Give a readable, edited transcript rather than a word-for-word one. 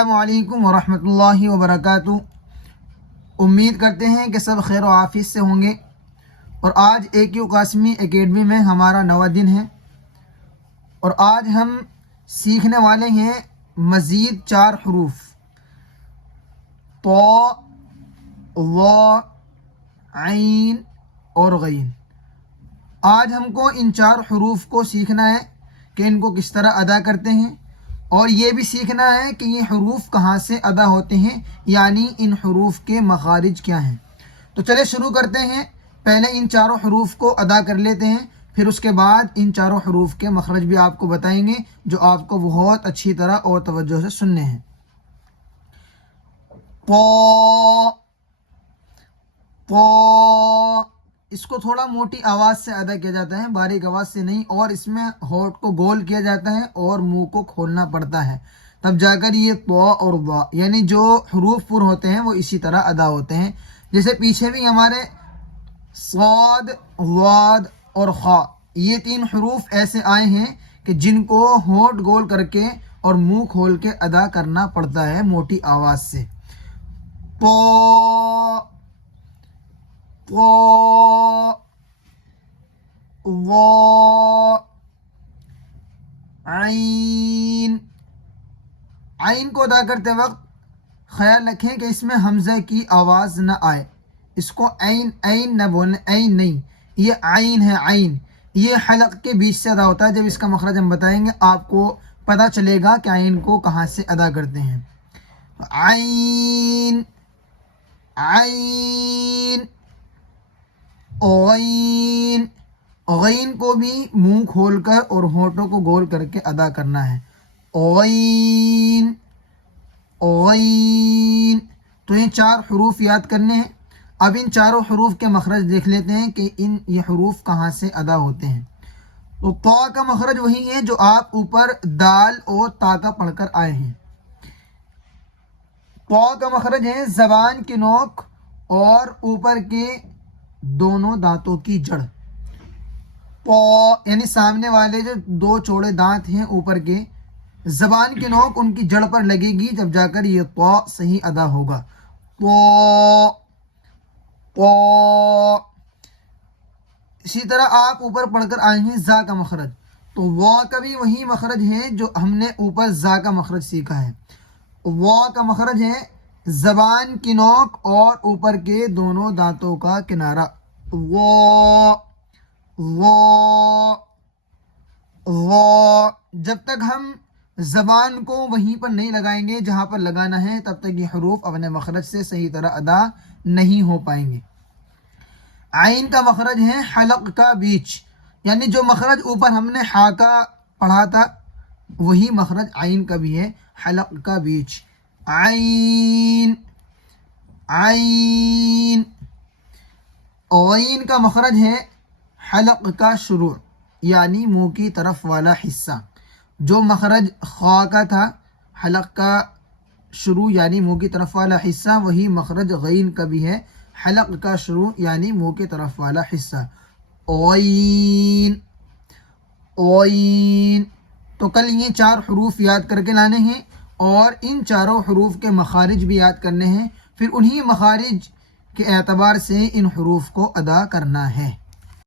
السلام علیکم ورحمۃ اللہ وبرکاتہ۔ امید کرتے ہیں کہ سب خیر و عافیت سے ہوں گے، اور آج AQ قاسمی اکیڈمی میں ہمارا 9واں دن ہے، اور آج ہم سیکھنے والے ہیں مزید 4 حروف طا، ظا، عین اور غین۔ آج ہم کو ان 4 حروف کو سیکھنا ہے کہ ان کو کس طرح ادا کرتے ہیں، اور یہ بھی سیکھنا ہے کہ یہ حروف کہاں سے ادا ہوتے ہیں، یعنی ان حروف کے مخارج کیا ہیں۔ تو چلے شروع کرتے ہیں۔ پہلے ان 4 حروف کو ادا کر لیتے ہیں، پھر اس کے بعد ان 4 حروف کے مخرج بھی آپ کو بتائیں گے، جو آپ کو بہت اچھی طرح اور توجہ سے سننے ہیں۔ طا، طا، اس کو تھوڑا موٹی آواز سے ادا کیا جاتا ہے، باریک آواز سے نہیں، اور اس میں ہونٹ کو گول کیا جاتا ہے اور منہ کو کھولنا پڑتا ہے، تب جا کر یہ طا اور ظا، یعنی جو حروف پر ہوتے ہیں وہ اسی طرح ادا ہوتے ہیں۔ جیسے پیچھے بھی ہمارے صاد، ضاد اور خا، یہ 3 حروف ایسے آئے ہیں کہ جن کو ہونٹ گول کر کے اور منہ کھول کے ادا کرنا پڑتا ہے موٹی آواز سے۔ طا، طا، ظا، عین۔ عین کو ادا کرتے وقت خیال رکھیں کہ اس میں حمزہ کی آواز نہ آئے، اس کو عین عین نہ بولیں، عین نہیں، یہ عین ہے، عین۔ یہ حلق کے بیچ سے ادا ہوتا ہے۔ جب اس کا مخرج ہم بتائیں گے آپ کو پتہ چلے گا کہ عین کو کہاں سے ادا کرتے ہیں۔ عین، عین، غین۔ غین کو بھی منہ کھول کر اور ہونٹوں کو گول کر کے ادا کرنا ہے۔ غین، غین۔ تو یہ 4 حروف یاد کرنے ہیں۔ اب ان 4 حروف کے مخرج دیکھ لیتے ہیں کہ یہ حروف کہاں سے ادا ہوتے ہیں۔ تو طا کا مخرج وہی ہے جو آپ اوپر دال اور تا کا پڑھ کر آئے ہیں۔ طا کا مخرج ہے زبان کی نوک اور اوپر کے دونوں دانتوں کی جڑ۔ طا یعنی سامنے والے جو 2 چوڑے دانت ہیں اوپر کے، زبان کی نوک ان کی جڑ پر لگے گی، جب جا کر یہ طا صحیح ادا ہوگا۔ طا، طا۔ اسی طرح آپ اوپر پڑھ کر آئے ہیں زا کا مخرج، تو وا کا بھی وہی مخرج ہے جو ہم نے اوپر زا کا مخرج سیکھا ہے۔ وا کا مخرج ہے زبان کی نوک اور اوپر کے دونوں دانتوں کا کنارہ۔ وا، وا، وا۔ جب تک ہم زبان کو وہیں پر نہیں لگائیں گے جہاں پر لگانا ہے، تب تک یہ حروف اپنے مخرج سے صحیح طرح ادا نہیں ہو پائیں گے۔ عین کا مخرج ہے حلق کا بیچ، یعنی جو مخرج اوپر ہم نے ہا کا پڑھا تھا وہی مخرج عین کا بھی ہے، حلق کا بیچ۔ عین، عین۔ غین کا مخرج ہے حلق کا شروع، یعنی منہ کی طرف والا حصہ۔ جو مخرج خا کا تھا حلق کا شروع یعنی منہ کی طرف والا حصہ، وہی مخرج غین کا بھی ہے، حلق کا شروع یعنی منہ کی طرف والا حصہ۔ غین، غین۔ تو کل یہ 4 حروف یاد کر کے لانے ہیں، اور ان 4 حروف کے مخارج بھی یاد کرنے ہیں، پھر انہی مخارج کے اعتبار سے ان حروف کو ادا کرنا ہے۔